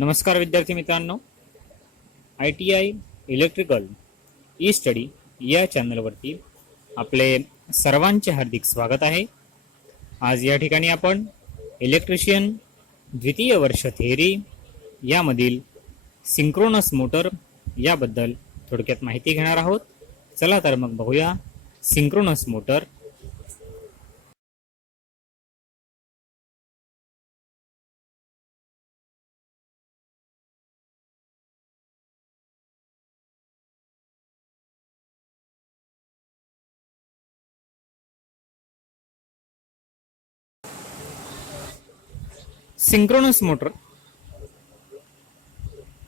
नमस्कार विद्यार्थी मित्रांनो, ITI इलेक्ट्रिकल ई स्टडी या चॅनलवरती आपले सर्वांचे हार्दिक स्वागत आहे. आज या ठिकाणी आपण इलेक्ट्रिशियन द्वितीय वर्ष थेअरी यामधील सिंक्रोनस मोटर याबद्दल थोडक्यात माहिती घेणार आहोत. चला तर मग बघूया सिंक्रोनस मोटर.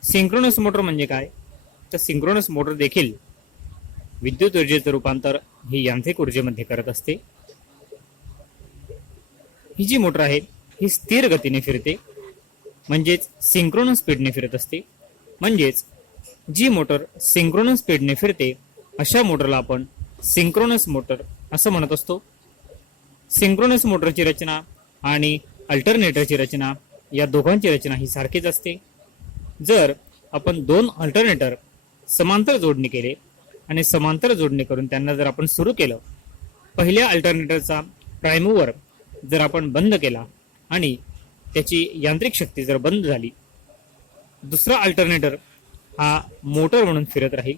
सिंक्रोनस मोटर म्हणजे काय? तर सिंक्रोनस मोटर देखील विद्युत ऊर्जेचं रूपांतर ही यांत्रिक ऊर्जेमध्ये करत असते. ही जी मोटर आहे ही स्थिर गतीने फिरते, म्हणजेच सिंक्रोनस स्पीडने फिरत असते. म्हणजेच जी मोटर सिंक्रोनस स्पीडने फिरते अशा मोटरला आपण सिंक्रोनस मोटर असं म्हणत असतो. सिंक्रोनस मोटरची रचना आणि अल्टरनेटरची रचना या दोघांची रचना ही सारखीच असते. जर आपण दोन अल्टरनेटर समांतर जोडणी केले आणि समांतर जोडणी करून त्यांना जर आपण सुरू केलं, पहिल्या अल्टरनेटरचा प्राइम मूव्हर जर आपण बंद केला आणि त्याची यांत्रिक शक्ती जर बंद झाली, दुसरा अल्टरनेटर हा मोटर म्हणून फिरत राहील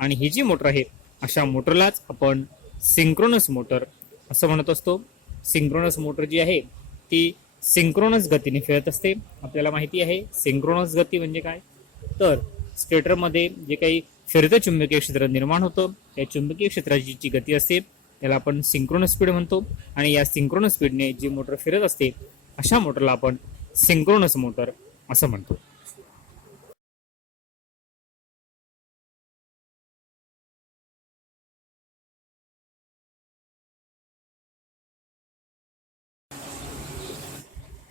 आणि ही जी मोटर आहे अशा मोटरलाच आपण सिंक्रोनस मोटर असं म्हणत असतो. सिंक्रोनस मोटर जी आहे ती सिंक्रोनस गतीने फिरत असते. आपल्याला माहिती आहे सिंक्रोनस गती म्हणजे काय, तर स्टेटरमध्ये जे काही फिरतं चुंबकीय क्षेत्र निर्माण होतं त्या चुंबकीय क्षेत्राची जी गती असते त्याला आपण सिंक्रोनस स्पीड म्हणतो. आणि या सिंक्रोनस स्पीडने जी मोटर फिरत असते अशा मोटरला आपण सिंक्रोनस मोटर असं म्हणतो.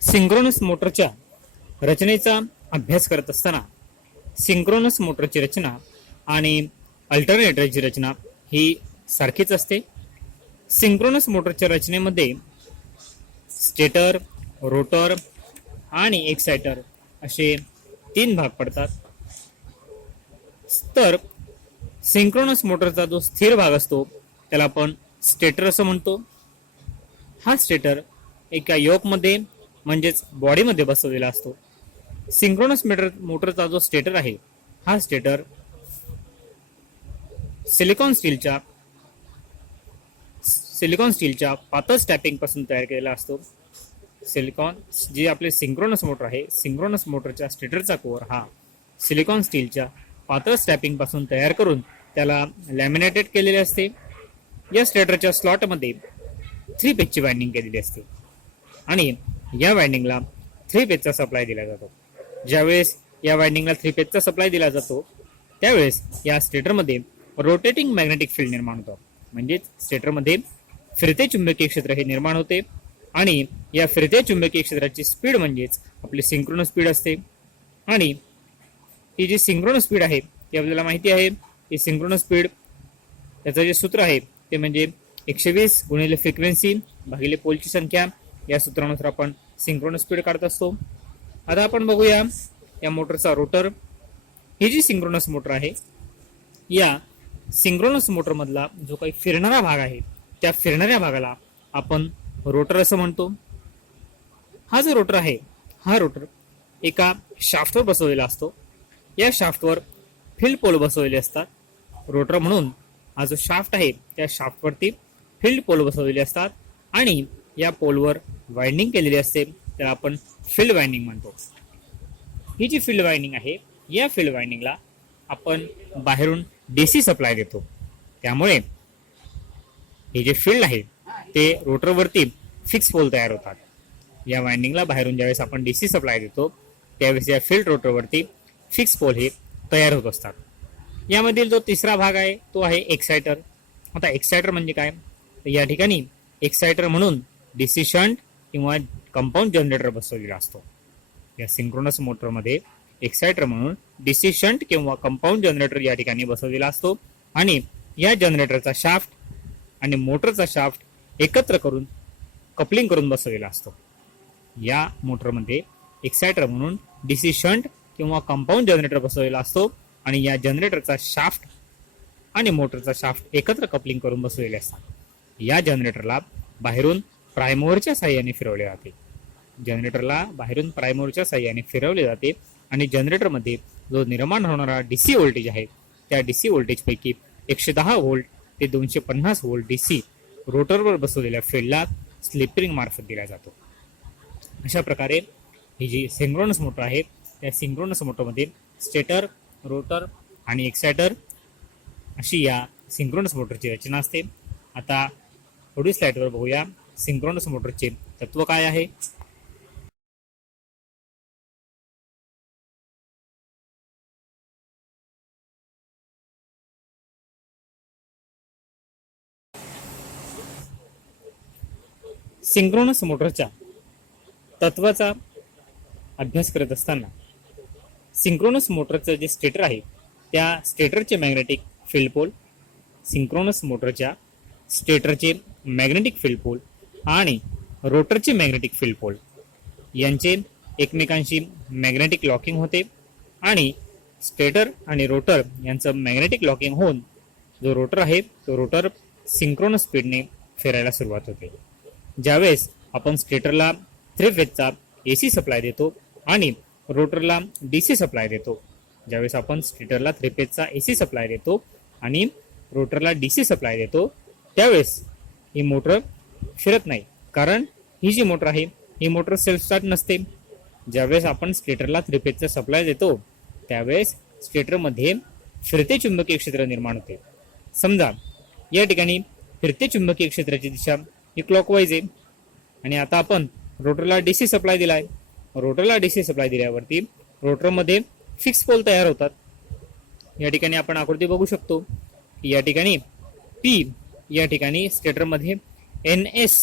सिंक्रोनस मोटरच्या रचनेचा अभ्यास करत असताना सिंक्रोनस मोटरची रचना आणि अल्टरनेटरची रचना ही सारखीच असते. सिंक्रोनस मोटरच्या रचनेमध्ये स्टेटर, रोटर आणि एक्सायटर असे 3 भाग पडतात. तर सिंक्रोनस मोटरचा जो स्थिर भाग असतो त्याला आपण स्टेटर असं म्हणतो. हा स्टेटर एका योकमध्ये म्हणजेच बॉडीमध्ये बसवलेला असतो. सिंक्रोनस मोटरचा जो स्टेटर आहे हा स्टेटर सिलिकॉन स्टीलच्या पातळ स्टॅपिंग पासून तयार केलेला असतो. सिलिकॉन जे आपले सिंक्रोनस मोटर आहे, सिंक्रोनस मोटरच्या स्टेटरचा कोअर हा सिलिकॉन स्टीलच्या पातळ स्टॅपिंग पासून तयार करून त्याला लॅमिनेटेड केलेले असते. या स्टेटरच्या स्लॉटमध्ये 3 पेजची वायंडिंग केलेली असते आणि या वायंडिंगला 3 पेजचा सप्लाय दिला जातो. ज्यावेळेस या वायंडिंगला 3 पेजचा सप्लाय दिला जातो त्यावेळेस या स्टेटरमध्ये रोटेटिंग मॅग्नेटिक फील्ड निर्माण होतं. म्हणजेच स्टेटरमध्ये फिरते चुंबकीय क्षेत्र हे निर्माण होते आणि या फिरत्या चुंबकीय क्षेत्राची स्पीड म्हणजेच आपली सिंक्रोनस स्पीड असते. आणि ही जी सिंक्रोनस स्पीड आहे ती आपल्याला माहिती आहे. ही सिंक्रोनस स्पीड त्याचं जे सूत्र आहे ते म्हणजे 120 गुणिले फ्रिक्वेन्सी भागिले पोलची संख्या, या सूत्रानुसार आपण सिंक्रोनस स्पीड काढत असतो. आता आपण बघूया या मोटरचा रोटर. ही जी सिंक्रोनस मोटर आहे या सिंक्रोनस मोटर मधला जो काही फिरणारा भाग आहे त्या फिरणाऱ्या भागाला आपण रोटर असं म्हणतो. हा जो रोटर आहे हा रोटर एका शाफ्टवर बसवलेला असतो. या शाफ्टवर फील्ड पोल बसवलेले असतात. रोटर म्हणून हा जो शाफ्ट आहे त्या शाफ्टवरती फील्ड पोल बसवलेले असतात आणि या पोलवर वाइंडिंग केलेली असते, त्याला आपण फील्ड वाइंडिंग म्हणतो. ही जी फील्ड वाइंडिंग आहे या फील्ड वाइंडिंगला आपण बाहेरून DC सप्लाय देतो. त्यामुळे हे जे फील्ड आहे ते रोटरवरती फिक्स पोल तयार होतात. या वाइंडिंगला बाहेरून ज्यावेळेस आपण DC सप्लाय देतो त्यावेळेस या फील्ड रोटरवरती फिक्स पोल हे तयार होत असतात. यामधील जो तिसरा भाग आहे तो आहे एक्सायटर. आता एक्सायटर म्हणजे काय, तर या ठिकाणी एक्सायटर म्हणून DC शंट किंवा कंपाऊंड जनरेटर बसवलेला असतो. या सिंक्रोनस मोटरमध्ये एक्सायटर म्हणून DC शंट किंवा कंपाऊंड जनरेटर या ठिकाणी बसवलेला असतो आणि या जनरेटरचा शाफ्ट आणि मोटरचा शाफ्ट एकत्र करून कपलिंग करून बसवलेला असतो. या मोटरमध्ये एक्सायटर म्हणून डीसी शंट किंवा कंपाऊंड जनरेटर बसवलेला असतो आणि या जनरेटरचा शाफ्ट आणि मोटरचा शाफ्ट एकत्र कपलिंग करून बसवलेले असतात। या जनरेटरला बाहेरून प्रायमोवरच्या साहाय्याने फिरवले जाते। जनरेटरला बाहेरून प्रायमोवरच्या साहाय्याने फिरवले जाते आणि जनरेटरमध्ये जो निर्माण होणारा डीसी व्होल्टेज आहे त्या डीसी व्होल्टेजपैकी 110 व्होल्ट ते 250 व्होल्ट डीसी रोटरवर बसवलेल्या फील्डला स्लिप रिंग मार्फत दिला जातो। अशा प्रकारे ही जी सिंक्रोनस मोटर आहे त्या सिंक्रोनस मोटरमध्ये स्टेटर, रोटर आणि एक्सायटर अशी या सिंक्रोनस मोटरची रचना असते। आता पुढील स्लाइडवर बघूया सिंक्रोनस मोटरचे तत्व काय आहे। सिंक्रोनस मोटरच्या तत्वाचा अभ्यास करत असताना सिंक्रोनस मोटरचं जे स्टेटर आहे त्या स्टेटरचे मॅग्नेटिक फील्ड पोल, सिंक्रोनस मोटरच्या स्टेटरचे मॅग्नेटिक फील्ड पोल आणि रोटरचे मॅग्नेटिक फील्ड पोल यांचे एकमेकांशी मॅग्नेटिक लॉकिंग होते आणि स्टेटर आणि रोटर यांचं मॅग्नेटिक लॉकिंग होऊन जो रोटर आहे तो रोटर सिंक्रोनस स्पीडने फिरायला सुरुवात होते। ज्यावेळेस आपण स्टेटरला 3 फेजचा एसी सप्लाय देतो आणि रोटरला डीसी सप्लाय देतो, ज्यावेळेस आपण स्टेटरला 3 फेजचा एसी सप्लाय देतो आणि रोटरला डीसी सप्लाय देतो त्यावेळेस ही मोटर फिरत नाही, कारण ही जी मोटर आहे ही मोटर सेल्फ स्टार्ट नसते। ज्यावेळेस आपण स्टेटरला 3 फेजचा सप्लाय देतो त्यावेळेस स्टेटरमध्ये फिरते चुंबकीय क्षेत्र निर्माण होते। समजा या ठिकाणी फिरते चुंबकीय क्षेत्राची दिशा ही क्लॉकवाईज आहे आणि आता आपण रोटरला डीसी सप्लाय दिलाय। रोटरला डीसी सप्लाय दिल्यावरती रोटरमध्ये फिक्स पोल तयार होतात। या ठिकाणी आपण आकृती बघू शकतो की या ठिकाणी पी या ठिकाणी स्टेटरमध्ये NS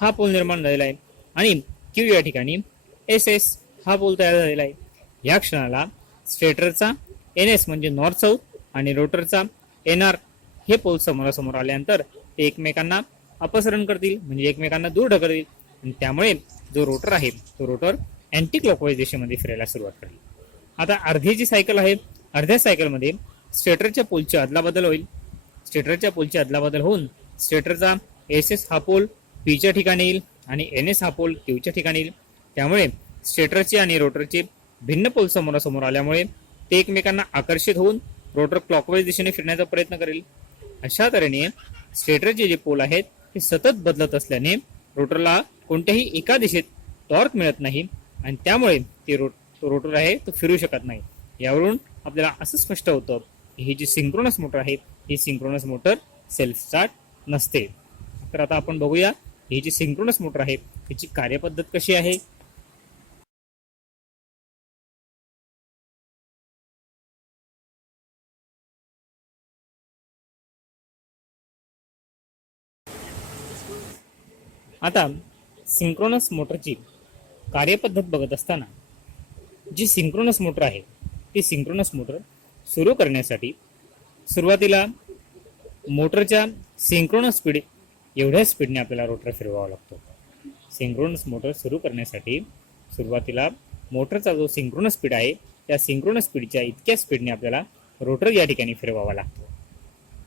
हा पोल निर्माण झालेला आहे आणि Q या ठिकाणी SS हा पोल तयार झालेला आहे। या क्षणाला स्टेटरचा NS म्हणजे नॉर्थ साऊथ आणि रोटरचा NR हे पोल समोरासमोर आल्यानंतर ते एकमेकांना अपसरण करतील म्हणजे एकमेकांना दूर ढकलतील आणि त्यामुळे जो रोटर आहे तो रोटर अँटी क्लॉकवाईज दिशेमध्ये फिरायला सुरुवात करेल। आता अर्धी जी सायकल आहे अर्ध्या सायकलमध्ये स्टेटरच्या पोलची अदलाबदल होईल। स्टेटरच्या पोलची अदलाबदल होऊन स्टेटरचा SS हा पोल पीच्या ठिकाणी येईल आणि NS हा पोल क्यूच्या ठिकाणी येईल। त्यामुळे स्टेटरचे आणि रोटरचे भिन्न पोल समोरासमोर आल्यामुळे ते एकमेकांना आकर्षित होऊन रोटर क्लॉकवाईज दिशेने फिरण्याचा प्रयत्न करेल। अशा तऱ्हेने स्टेटरचे जे पोल आहेत ते सतत बदलत असल्याने रोटरला कोणत्याही एका दिशेत टॉर्क मिळत नाही आणि त्यामुळे ते रोटर आहे तो फिरू शकत नाही। यावरून आपल्याला असं स्पष्ट होतं की ही जी सिंक्रोनस मोटर आहे ही सिंक्रोनस मोटर सेल्फ स्टार्ट नसते। तर आता आपण बघूया ही जी सिंक्रोनस मोटर आहे त्याची कार्यपद्धत कशी आहे। आता सिंक्रोनस मोटरची कार्यपद्धत बघत असताना जी सिंक्रोनस मोटर आहे ती सिंक्रोनस मोटर सुरू करण्यासाठी सुरुवातीला मोटरच्या सिंक्रोनस स्पीड एवढ्या स्पीडने आपल्याला रोटर फिरवावा लागतो। सिंक्रोनस मोटर सुरू करण्यासाठी सुरुवातीला मोटरचा जो सिंक्रोनस स्पीड आहे त्या सिंक्रोनस स्पीडच्या इतक्या स्पीडने आपल्याला रोटर या ठिकाणी फिरवावा लागतो।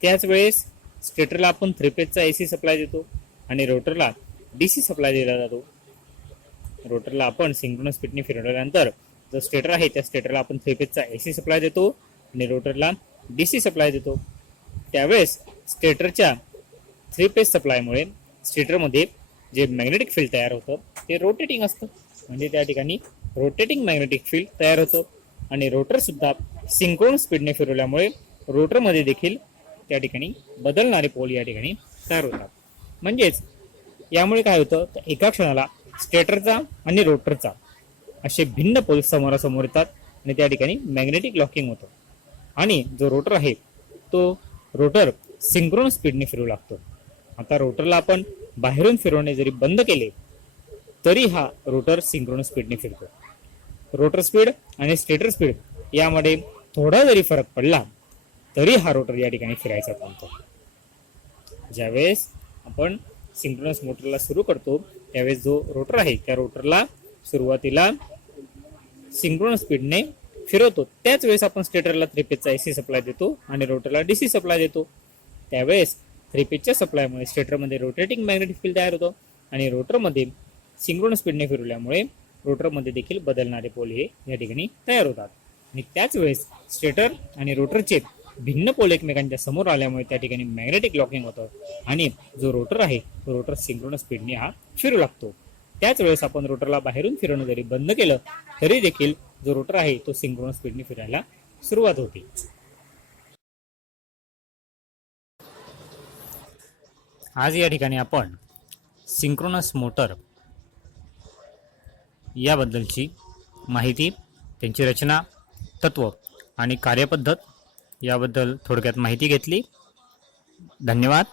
त्याच वेळेस स्टेटरला आपण 3 फेजचा एसी सप्लाय देतो आणि रोटरला डीसी सप्लाय दिला जातो। रोटरला आपण सिंक्रोनस स्पीडने फिरवल्यानंतर जो स्टेटर आहे त्या स्टेटरला आपण 3 फेजचा एसी सप्लाय देतो आणि रोटरला डीसी सप्लाय देतो। त्यावेळेस स्टेटरच्या 3 फेज सप्लायमुळे स्टेटरमध्ये जे मॅग्नेटिक फील्ड तयार होतं ते रोटेटिंग असतं, म्हणजे त्या ठिकाणी रोटेटिंग मॅग्नेटिक फील्ड तयार होतं आणि रोटर सुद्धा सिंक्रोनस स्पीडने फिरवल्यामुळे रोटरमध्ये देखील त्या ठिकाणी बदलणारे पोल या ठिकाणी तयार होतात। म्हणजेच यामुळे काय होतं तर एका क्षणाला स्टेटरचा आणि रोटरचा असे भिन्न पोल समोरासमोर येतात आणि त्या ठिकाणी मॅग्नेटिक लॉकिंग होतं आणि जो रोटर आहे तो रोटर सिंक्रोनस स्पीडने फिरू लागतो। आता रोटरला आपण बाहेरून फिरवणे जरी बंद केले तरी हा रोटर सिंक्रोनस स्पीडने फिरतो। रोटर स्पीड आणि स्टेटर स्पीड यामध्ये थोडा जरी फरक पडला तरी हा रोटर या ठिकाणी फिरायचा थांबतो। ज्यावेळेस आपण सिंक्रोनस मोटरला सुरू करतो त्यावेळेस जो रोटर आहे त्या रोटरला सुरुवातीला सिंक्रोनस स्पीडने फिरवतो, त्याच वेळेस आपण स्टेटरला 3 फेजचा एसी सप्लाय देतो आणि रोटरला डीसी सप्लाय देतो. त्यावेळेस 3 फेजच्या सप्लायमुळे स्टेटरमध्ये रोटेटिंग मॅग्नेटिक फील्ड तयार होतो आणि रोटरमध्ये सिंक्रोनस स्पीडने फिरवल्यामुळे रोटरमध्ये देखील बदलणारे पोल हे या ठिकाणी तयार होतात. आणि त्याच वेळेस स्टेटर आणि रोटरचे भिन्न पोल एकमेकांच्या समोर आल्यामुळे त्या ठिकाणी मॅग्नेटिक लॉकिंग होतं आणि जो रोटर आहे तो रोटर सिंक्रोनस स्पीडने हा फिरू लागतो. त्याच वेळेस आपण रोटरला बाहेरून फिरवणं जरी बंद केलं तरी देखील जो रोटर आहे तो सिंक्रोनस स्पीडने फिरायला सुरुवात होते. आज या ठिकाणी आपण सिंक्रोनस मोटर याबद्दलची माहिती, त्यांची रचना, तत्व आणि कार्यपद्धत याबद्दल थोडक्यात माहिती घेतली. धन्यवाद.